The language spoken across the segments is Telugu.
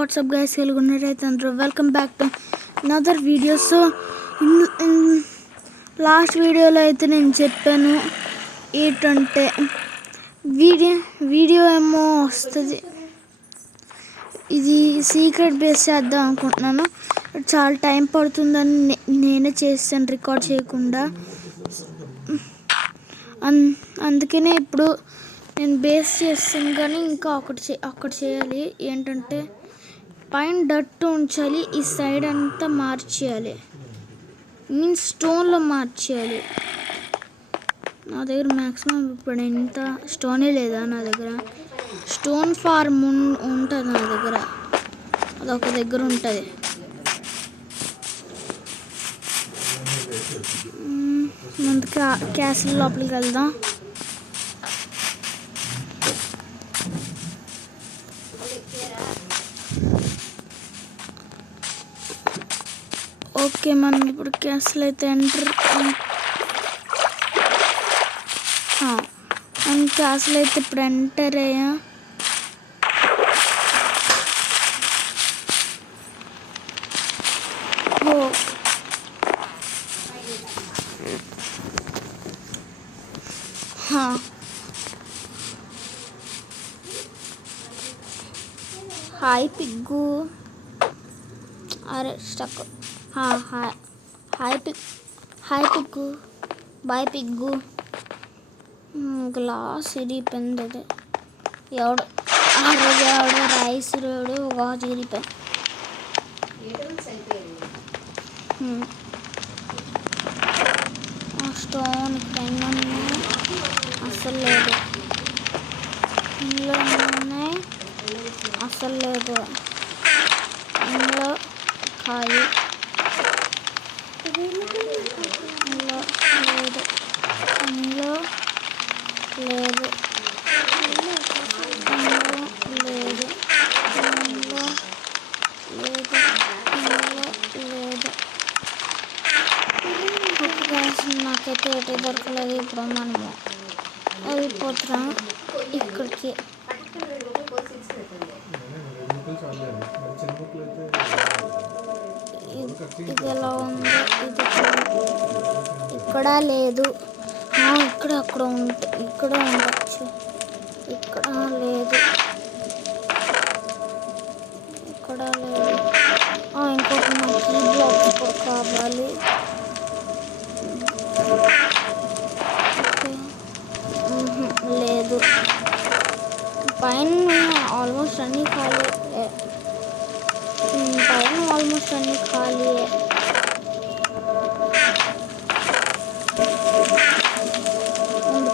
what's up guys, welcome back to another video. So in last video lo aithe nenu cheppanu ఏంటంటే వీడియో ఏమో వస్తుంది, ఇది సీక్రెట్ బేస్ చేద్దాం అనుకుంటున్నాను. చాలా టైం పడుతుందని నేనే చేస్తాను రికార్డ్ చేయకుండా. అందుకనే ఇప్పుడు నేను బేస్ చేస్తాను, కానీ ఇంకా ఒకటి చేయాలి. ఏంటంటే పైన డట్టు ఉంచాలి, ఈ సైడ్ అంతా మార్చేయాలి, మీన్స్ స్టోన్లో మార్చేయాలి. నా దగ్గర మ్యాక్సిమం ఇప్పుడు ఎంత స్టోనే లేదా, నా దగ్గర స్టోన్ ఫార్మ్ ఉంటుంది, నా దగ్గర అదొక దగ్గర ఉంటుంది. ముందుగా క్యాసిల్ లోపలికి వెళ్దాం. ఓకే, మనం ఇప్పుడు క్యాసిల్ అయితే మనం క్యాసిల్ అయితే ఇప్పుడు ఎంటర్ అయ్యా. హాయ్ పిగ్గు, అరే stuck. Hi pig, bye pig. Glass ఇరిగిపోయింది. అది ఎవడు ఆ రోజు ఎవడో రైస్ రోడు వాచ్ ఇరిగిపోయి స్టోన్ పెన్ అసలు లేదు, ఇందులో ఉన్నాయి అసలు లేదు, ఇందులో కాయి ఇందులో లేదు, ఇందులో లేదు, ఇందులో లేదు, ఇందులో లేదు, ఇందులో లేదు. నాకైతే ఎటు దొరకలేదు. ఇప్పుడు మనము వెళ్ళిపోతున్నాం ఇక్కడికి. ఇది ఎలా ఉంది, ఇది ఇక్కడ లేదు, ఇక్కడ అక్కడ ఇక్కడ ఉండొచ్చు, ఇక్కడ లేదు, ఇక్కడ లేదు. ఇంకోటి మనకి ఈ బ్లాక్స్ కూడా కావాలి. లేదు, పైన ఆల్మోస్ట్ అన్నీ ఖాళీ,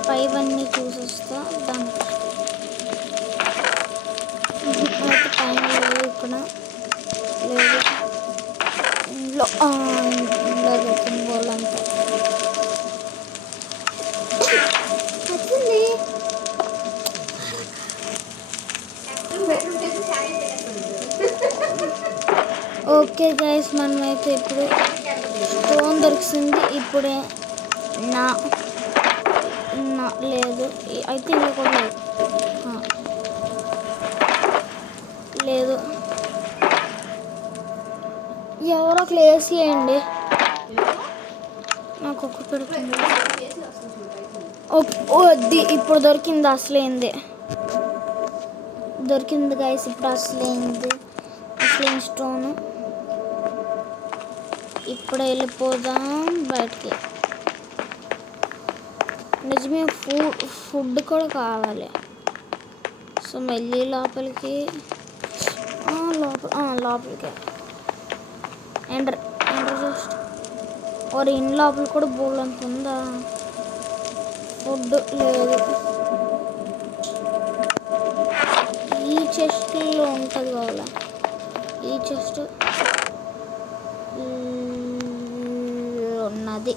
పైవన్నీ చూసేస్తా. దానికి అయితే పైన లేదు, ఇక్కడ లేదు, ఇంట్లో దొరికిన బోల్ అంతా ఓకే గైస్, మనమైతే ఇప్పుడు స్టోన్ దొరికింది. ఇప్పుడే నా లేదు, అయితే ఇంకా కూడా లేదు. ఎవరో క్లేస్ చేయండి, నాకు ఒక పెడుతుంది. వద్ది, ఇప్పుడు దొరికింది, అసలేంది దొరికింది గైస్. ఇప్పుడు అసలేంది స్టోను. ఇప్పుడు వెళ్ళిపోదాం బయటికి. నిజమే, ఫుడ్ కూడా కావాలి. సో మళ్ళీ లోపలికి ఎంటర్ జస్ట్ ఇన్ లోపల కూడా బోల్ అంత ఉందా. ఫుడ్ లేదు, ఈ చెస్ట్లో ఉంటుంది కావాలా, ఈ చెస్ట్ ఉన్నది.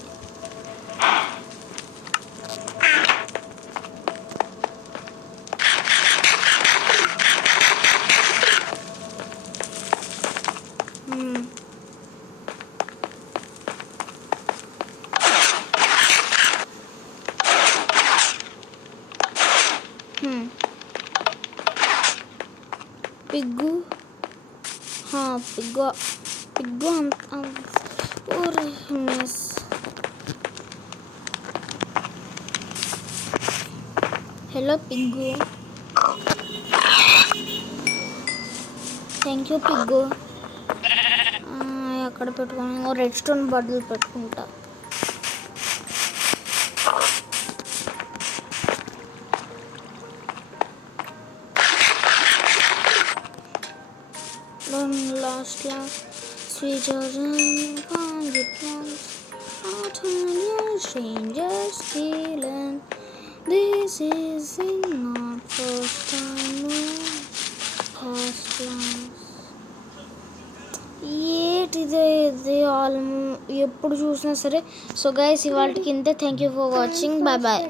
Pig pig pig miss. Hello pig, thank you pig. ఎక్కడ పెట్టుకుని రెడ్ స్టోన్ బట్టలు పెట్టుకుంటా. Last sweet children, find your plans. Out on your strangers feeling. This is not first time. Past plans. ఇది ఎప్పుడు చూసినా సరే. సో గైస్ ఇవాళకి ఇంతే. Thank you for watching. Bye bye.